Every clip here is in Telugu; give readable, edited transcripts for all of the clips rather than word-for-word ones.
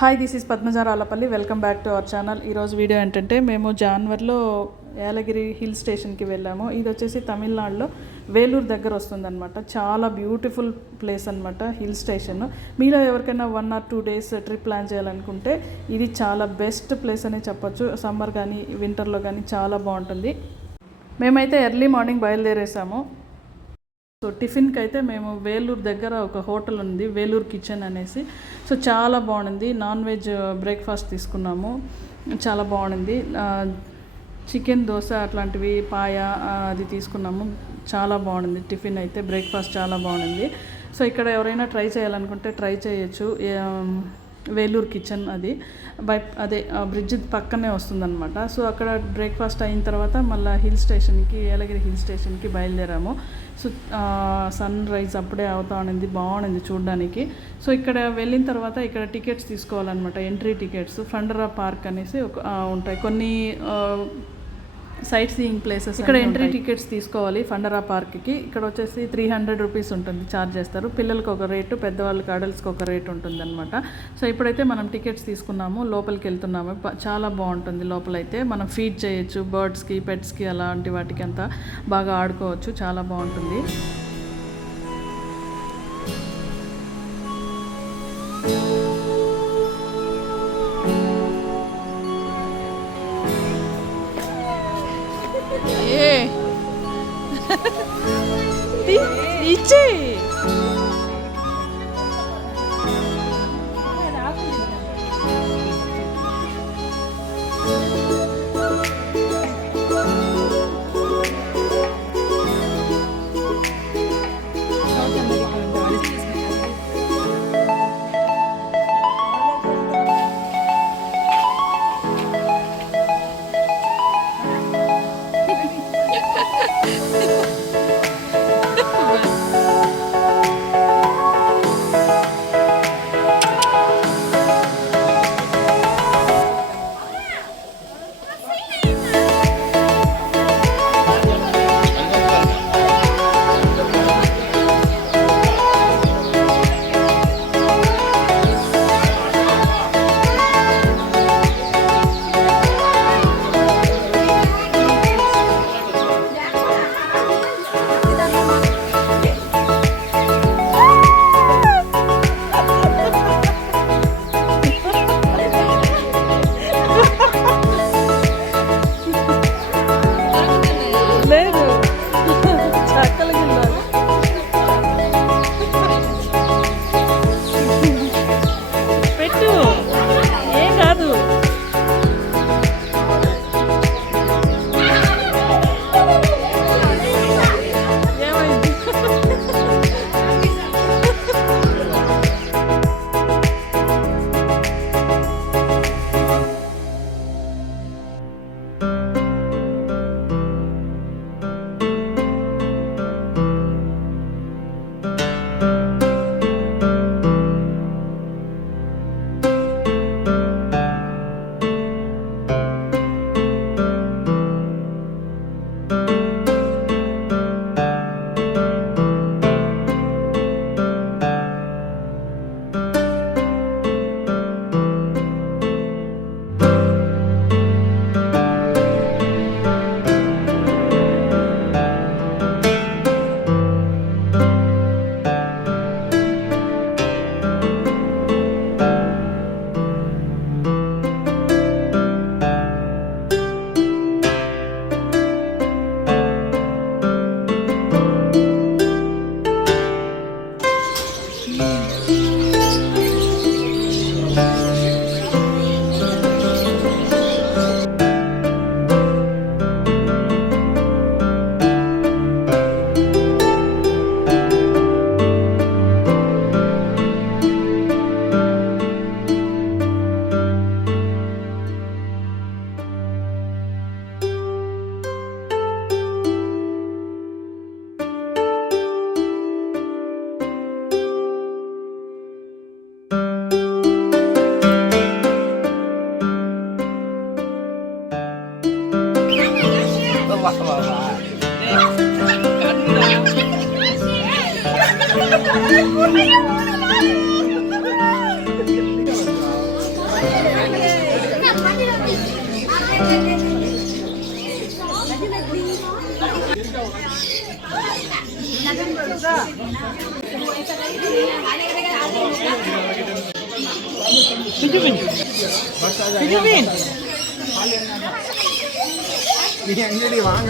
Hi, this is Padmaja Rallapalli. Welcome back to our channel. ఈరోజు వీడియో ఏంటంటే మేము జనవరిలో యాలగిరి హిల్ స్టేషన్కి వెళ్ళాము. ఇది వచ్చేసి తమిళనాడులో వేలూరు దగ్గర వస్తుందన్నమాట. చాలా బ్యూటిఫుల్ ప్లేస్ అనమాట హిల్ స్టేషన్. మీలో ఎవరికైనా 1 or 2 days ట్రిప్ ప్లాన్ చేయాలనుకుంటే ఇది చాలా బెస్ట్ ప్లేస్ అనే చెప్పొచ్చు. సమ్మర్ కానీ వింటర్లో కానీ చాలా బాగుంటుంది. మేమైతే ఎర్లీ మార్నింగ్ బయలుదేరేసాము. సో టిఫిన్కి అయితే మేము వేలూరు దగ్గర ఒక హోటల్ ఉంది, వేలూరు కిచెన్ అనేసి. సో చాలా బాగుంది. నాన్ వెజ్ బ్రేక్ఫాస్ట్ తీసుకున్నాము, చాలా బాగుంది. చికెన్ దోశ అట్లాంటివి, పాయ అది తీసుకున్నాము. చాలా బాగుంది టిఫిన్ అయితే. బ్రేక్ఫాస్ట్ చాలా బాగుంది. సో ఇక్కడ ఎవరైనా ట్రై చేయాలనుకుంటే ట్రై చేయొచ్చు. వేలూరు కిచెన్ అది అదే బ్రిడ్జ్ పక్కనే వస్తుందన్నమాట. సో అక్కడ బ్రేక్ఫాస్ట్ అయిన తర్వాత మళ్ళీ హిల్ స్టేషన్కి, యాలగిరి హిల్ స్టేషన్కి బయలుదేరాము. సో సన్ రైజ్ అప్పుడే అవుతా ఉండింది, బాగుంది చూడడానికి. సో ఇక్కడ వెళ్ళిన తర్వాత ఇక్కడ టికెట్స్ తీసుకోవాలన్నమాట, ఎంట్రీ టికెట్స్. ఫండరా పార్క్ అనేసి ఉంటాయి కొన్ని సైట్ సీయింగ్ ప్లేసెస్. ఇక్కడ ఎంట్రీ టికెట్స్ తీసుకోవాలి ఫండరా పార్క్కి. ఇక్కడ వచ్చేసి 300 రూపీస్ ఉంటుంది, ఛార్జ్ చేస్తారు. పిల్లలకి ఒక రేటు, పెద్దవాళ్ళకి అడల్ట్స్కి ఒక రేటు ఉంటుంది అనమాట. సో ఇప్పుడైతే మనం టికెట్స్ తీసుకున్నాము, లోపలికి వెళ్తున్నాము. చాలా బాగుంటుంది లోపలైతే. మనం ఫీడ్ చేయొచ్చు బర్డ్స్కి, పెట్స్కి, అలాంటి వాటికి అంతా బాగా ఆడుకోవచ్చు. చాలా బాగుంటుంది. ఇచ్చే अंगड़ी वांग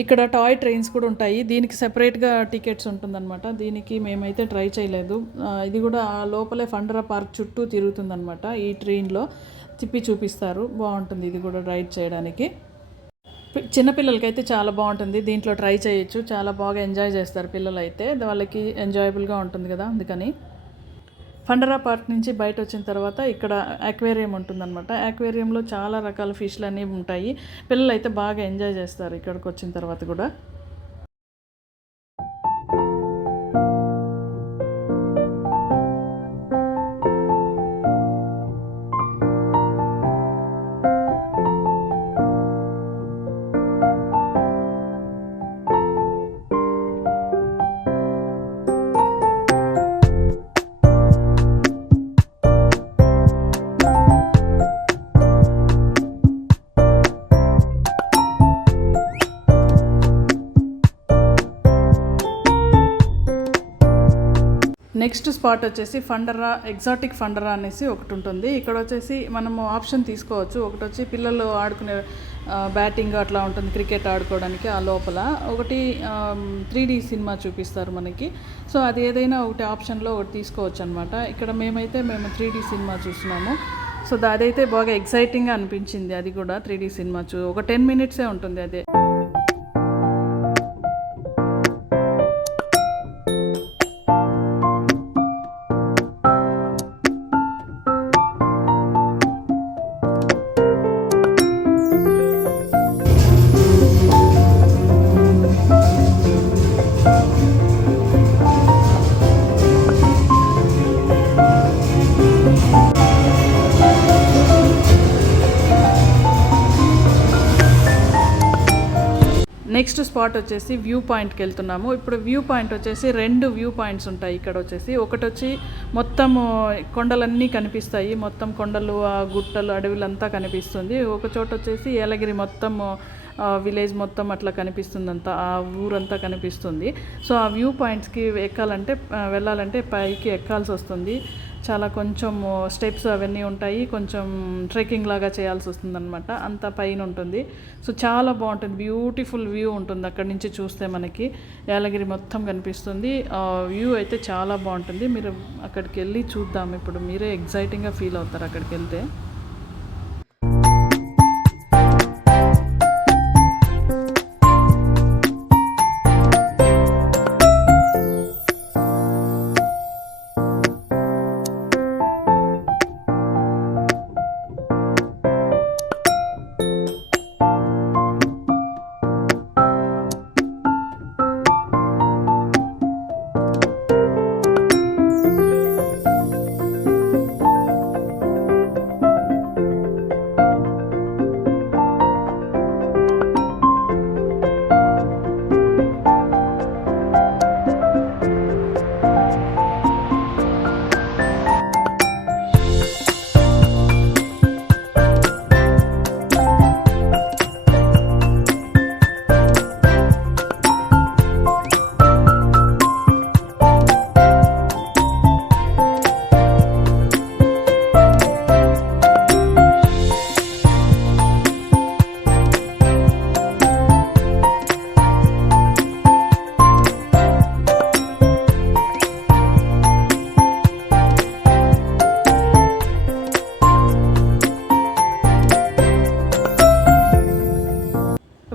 ఇక్కడ టాయ్ ట్రైన్స్ కూడా ఉంటాయి. దీనికి సెపరేట్గా టికెట్స్ ఉంటుందన్నమాట. దీనికి మేమైతే ట్రై చేయలేదు. ఇది కూడా లోపలే ఫండరా పార్క్ చుట్టూ తిరుగుతుందన్నమాట. ఈ ట్రైన్లో తిప్పి చూపిస్తారు. బాగుంటుంది ఇది కూడా రైడ్ చేయడానికి. చిన్నపిల్లలకైతే చాలా బాగుంటుంది. దీంట్లో ట్రై చేయొచ్చు. చాలా బాగా ఎంజాయ్ చేస్తారు పిల్లలు అయితే. వాళ్ళకి ఎంజాయబుల్గా ఉంటుంది కదా, అందుకని. ఫండరా పార్క్ నుంచి బయట వచ్చిన తర్వాత ఇక్కడ అక్వేరియం ఉంటుందన్నమాట. అక్వేరియంలో చాలా రకాల ఫిష్లు అనేవి ఉంటాయి. పిల్లలు అయితే బాగా ఎంజాయ్ చేస్తారు ఇక్కడికి వచ్చిన తర్వాత కూడా. నెక్స్ట్ స్పాట్ వచ్చేసి ఫండరా, ఎగ్జాటిక్ ఫండరా అనేసి ఒకటి ఉంటుంది. ఇక్కడ వచ్చేసి మనము ఆప్షన్ తీసుకోవచ్చు. ఒకటి వచ్చి పిల్లలు ఆడుకునే బ్యాటింగ్ అట్లా ఉంటుంది, క్రికెట్ ఆడుకోవడానికి. ఆ లోపల ఒకటి 3D సినిమా చూపిస్తారు మనకి. సో అది ఏదైనా ఒకటి ఆప్షన్లో ఒకటి తీసుకోవచ్చు అనమాట. ఇక్కడ మేము 3D సినిమా చూస్తున్నాము. సో అదైతే బాగా ఎక్సైటింగ్గా అనిపించింది. అది కూడా 3D సినిమా ఒక 10 మినిట్సే ఉంటుంది అదే. నెక్స్ట్ స్పాట్ వచ్చేసి వ్యూ పాయింట్కి వెళ్తున్నాము. ఇప్పుడు వ్యూ పాయింట్ వచ్చేసి 2 వ్యూ పాయింట్స్ ఉంటాయి ఇక్కడ వచ్చేసి. ఒకటి వచ్చి మొత్తం కొండలన్నీ కనిపిస్తాయి. మొత్తం కొండలు, గుట్టలు, అడవులంతా కనిపిస్తుంది. ఒక చోట వచ్చేసి ఏలగిరి మొత్తం విలేజ్ మొత్తం అట్లా కనిపిస్తుంది, అంతా ఆ ఊరంతా కనిపిస్తుంది. సో ఆ వ్యూ పాయింట్స్కి వెళ్ళాలంటే పైకి ఎక్కాల్సి వస్తుంది. చాలా కొంచెం స్టెప్స్ అవన్నీ ఉంటాయి. కొంచెం ట్రెక్కింగ్ లాగా చేయాల్సి వస్తుంది అనమాట. అంత పైన ఉంటుంది. సో చాలా బాగుంటుంది. బ్యూటిఫుల్ వ్యూ ఉంటుంది అక్కడి నుంచి చూస్తే. మనకి యాలగిరి మొత్తం కనిపిస్తుంది. వ్యూ అయితే చాలా బాగుంటుంది. మీరు అక్కడికి వెళ్ళి చూద్దాం. ఇప్పుడు మీరే ఎగ్జైటింగ్గా ఫీల్ అవుతారు అక్కడికి వెళ్తే.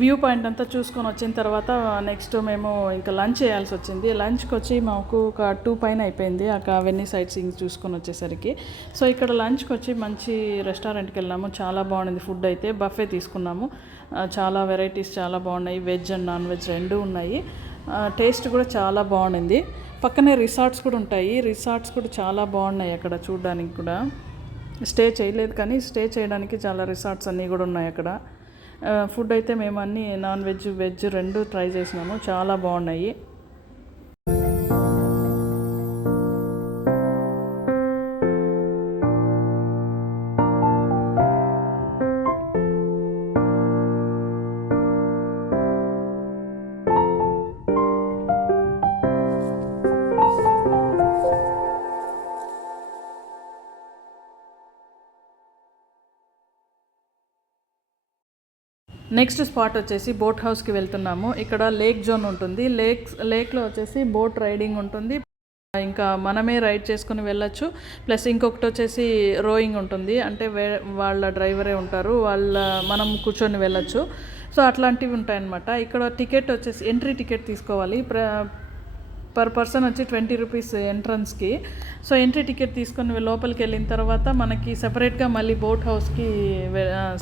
వ్యూ పాయింట్ అంతా చూసుకొని వచ్చిన తర్వాత నెక్స్ట్ మేము ఇంకా లంచ్ చేయాల్సి వచ్చింది. లంచ్కి వచ్చి మాకు ఒక 2 పైన అయిపోయింది అవన్నీ సైట్ సీయింగ్ చూసుకొని వచ్చేసరికి. సో ఇక్కడ లంచ్కి వచ్చి మంచి రెస్టారెంట్కి వెళ్ళాము. చాలా బాగుంది ఫుడ్ అయితే. బఫే తీసుకున్నాము. చాలా వెరైటీస్ చాలా బాగున్నాయి. వెజ్ అండ్ నాన్ వెజ్ రెండూ ఉన్నాయి. టేస్ట్ కూడా చాలా బాగుంది. పక్కనే రిసార్ట్స్ కూడా ఉంటాయి. రిసార్ట్స్ కూడా చాలా బాగున్నాయి అక్కడ చూడడానికి కూడా. స్టే చేయలేదు కానీ స్టే చేయడానికి చాలా రిసార్ట్స్ అన్నీ కూడా ఉన్నాయి అక్కడ. ఫుడ్ అయితే మేము అన్నీ నాన్ వెజ్ వెజ్ రెండు ట్రై చేసినాము. చాలా బాగున్నాయి. నెక్స్ట్ స్పాట్ వచ్చేసి బోట్ హౌస్కి వెళ్తున్నాము. ఇక్కడ లేక్ జోన్ ఉంటుంది. లేక్లో వచ్చేసి బోట్ రైడింగ్ ఉంటుంది. ఇంకా మనమే రైడ్ చేసుకుని వెళ్ళచ్చు. ప్లస్ ఇంకొకటి వచ్చేసి రోయింగ్ ఉంటుంది. అంటే వాళ్ళ డ్రైవరే ఉంటారు, మనం కూర్చొని వెళ్ళచ్చు. సో అట్లాంటివి ఉంటాయన్నమాట. ఇక్కడ టికెట్ వచ్చేసి ఎంట్రీ టికెట్ తీసుకోవాలి. పర్ పర్సన్ వచ్చి 20 రూపీస్ ఎంట్రన్స్కి. సో ఎంట్రీ టికెట్ తీసుకొని లోపలికి వెళ్ళిన తర్వాత మనకి సపరేట్గా మళ్ళీ బోట్ హౌస్కి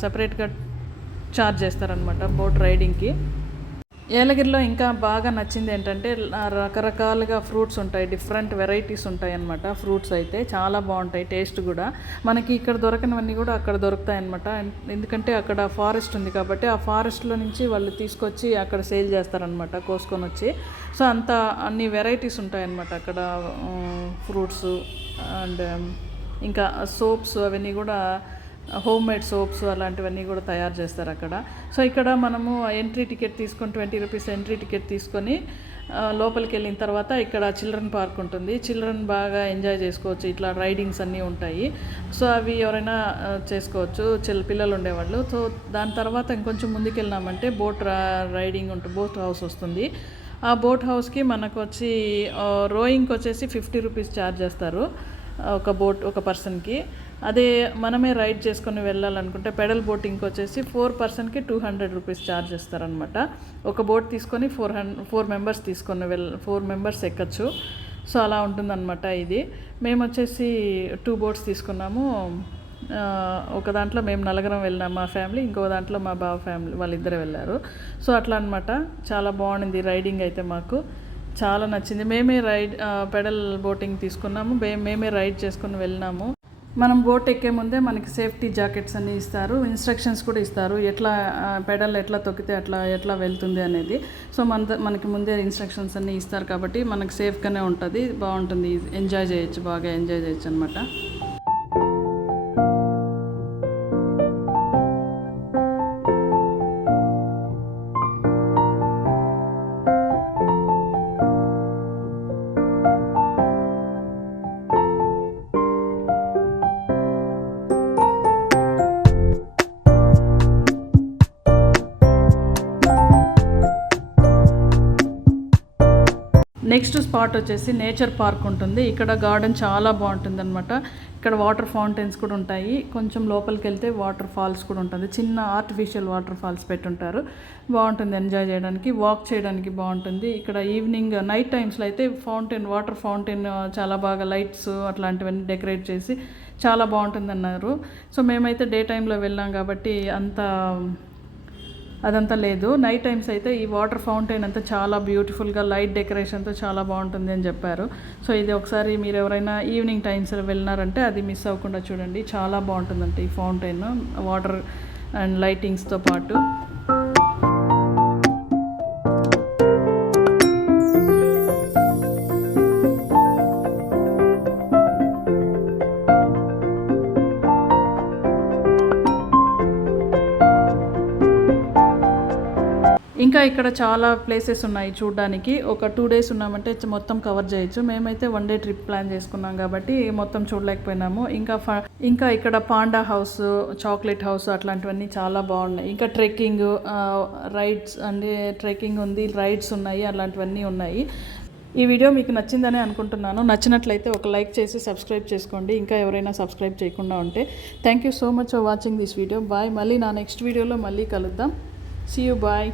సపరేట్గా ఛార్జ్ చేస్తారనమాట బోట్ రైడింగ్కి. ఏలగిరిలో ఇంకా బాగా నచ్చింది ఏంటంటే రకరకాలుగా ఫ్రూట్స్ ఉంటాయి. డిఫరెంట్ వెరైటీస్ ఉంటాయి అన్నమాట. ఫ్రూట్స్ అయితే చాలా బాగుంటాయి. టేస్ట్ కూడా మనకి ఇక్కడ దొరకనివన్నీ కూడా అక్కడ దొరుకుతాయి అన్నమాట. ఎందుకంటే అక్కడ ఫారెస్ట్ ఉంది కాబట్టి ఆ ఫారెస్ట్లో నుంచి వాళ్ళు తీసుకొచ్చి అక్కడ సేల్ చేస్తారనమాట, కోసుకొని వచ్చి. సో అన్ని వెరైటీస్ ఉంటాయన్నమాట అక్కడ. ఫ్రూట్స్ అండ్ ఇంకా సోప్స్ అవన్నీ కూడా హోమ్ మేడ్ సోప్స్ అలాంటివన్నీ కూడా తయారు చేస్తారు అక్కడ. సో ఇక్కడ మనము ఎంట్రీ టికెట్ తీసుకొని 20 రూపీస్ ఎంట్రీ టికెట్ తీసుకొని లోపలికి వెళ్ళిన తర్వాత ఇక్కడ చిల్డ్రన్ పార్క్ ఉంటుంది. చిల్డ్రన్ బాగా ఎంజాయ్ చేసుకోవచ్చు. ఇట్లా రైడింగ్స్ అన్నీ ఉంటాయి. సో అవి ఎవరైనా చేసుకోవచ్చు, పిల్లలు ఉండేవాళ్ళు. సో దాని తర్వాత ఇంకొంచెం ముందుకు వెళ్ళినామంటే బోట్ రైడింగ్ ఉంటుంది. బోట్ హౌస్ వస్తుంది. ఆ బోట్ హౌస్కి మనకు వచ్చి రోయింగ్కి వచ్చేసి 50 రూపీస్ ఛార్జ్ చేస్తారు ఒక పర్సన్కి. అదే మనమే రైడ్ చేసుకొని వెళ్ళాలనుకుంటే పెడల్ బోటింగ్కి వచ్చేసి 4 పర్సన్కి 200 రూపీస్ ఛార్జ్ చేస్తారనమాట. ఒక బోట్ తీసుకొని 4 మెంబర్స్ తీసుకొని 4 మెంబర్స్ ఎక్కచ్చు. సో అలా ఉంటుందన్నమాట ఇది. మేము వచ్చేసి 2 బోట్స్ తీసుకున్నాము. ఒక దాంట్లో మేము నలుగురం వెళ్ళినాం మా ఫ్యామిలీ, ఇంకో దాంట్లో మా బావ ఫ్యామిలీ వాళ్ళిద్దరే వెళ్ళారు. సో అట్లా అనమాట. చాలా బాగుంది రైడింగ్ అయితే. మాకు చాలా నచ్చింది. మేమే పెడల్ బోటింగ్ తీసుకున్నాము. మేమే రైడ్ చేసుకొని వెళ్ళినాము. మనం బోట్ ఎక్కే ముందే మనకి సేఫ్టీ జాకెట్స్ అన్నీ ఇస్తారు. ఇన్స్ట్రక్షన్స్ కూడా ఇస్తారు, ఎట్లా పెడల్ ఎట్లా తొక్కితే ఎట్లా వెళ్తుంది అనేది. సో మనకి ముందే ఇన్స్ట్రక్షన్స్ అన్నీ ఇస్తారు కాబట్టి మనకి సేఫ్గానే ఉంటుంది. బాగుంటుంది. బాగా ఎంజాయ్ చేయొచ్చు అనమాట. నెక్స్ట్ స్పాట్ వచ్చేసి నేచర్ పార్క్ ఉంటుంది. ఇక్కడ గార్డెన్ చాలా బాగుంటుంది అనమాట. ఇక్కడ వాటర్ ఫౌంటైన్స్ కూడా ఉంటాయి. కొంచెం లోపలికి వెళ్తే వాటర్ ఫాల్స్ కూడా ఉంటుంది. చిన్న ఆర్టిఫిషియల్ వాటర్ ఫాల్స్ పెట్టుంటారు. బాగుంటుంది ఎంజాయ్ చేయడానికి, వాక్ చేయడానికి బాగుంటుంది. ఇక్కడ ఈవినింగ్ నైట్ టైమ్స్లో అయితే వాటర్ ఫౌంటైన్ చాలా బాగా లైట్స్ అట్లాంటివన్నీ డెకరేట్ చేసి చాలా బాగుంటుంది అన్నారు. సో మేమైతే డే టైంలో వెళ్ళాం కాబట్టి అదంతా లేదు. నైట్ టైమ్స్ అయితే ఈ వాటర్ ఫౌంటైన్ అంతా చాలా బ్యూటిఫుల్గా లైట్ డెకరేషన్తో చాలా బాగుంటుంది అని చెప్పారు. సో ఇది ఒకసారి మీరు ఎవరైనా ఈవినింగ్ టైమ్స్లో వెళ్ళినారంటే అది మిస్ అవ్వకుండా చూడండి. చాలా బాగుంటుందంటే ఈ ఫౌంటైన్ వాటర్ అండ్ లైటింగ్స్తో పాటు. ఇంకా ఇక్కడ చాలా ప్లేసెస్ ఉన్నాయి చూడడానికి. ఒక 2 డేస్ ఉన్నామంటే మొత్తం కవర్ చేయొచ్చు. మేమైతే 1 డే ట్రిప్ ప్లాన్ చేసుకున్నాం కాబట్టి మొత్తం చూడలేకపోయినాము. ఇంకా ఇక్కడ పాండా హౌస్, చాక్లెట్ హౌస్ అట్లాంటివన్నీ చాలా బాగున్నాయి. ఇంకా ట్రెక్కింగ్ రైడ్స్ అంటే ట్రెక్కింగ్ ఉంది, రైడ్స్ ఉన్నాయి, అలాంటివన్నీ ఉన్నాయి. ఈ వీడియో మీకు నచ్చిందని అనుకుంటున్నాను. నచ్చినట్లయితే ఒక లైక్ చేసి సబ్స్క్రైబ్ చేసుకోండి. ఇంకా ఎవరైనా సబ్స్క్రైబ్ చేయకుండా ఉంటే. Thank you so much for watching this video. Bye. మళ్ళీ నా నెక్స్ట్ వీడియోలో మళ్ళీ కలుద్దాం. See you bye.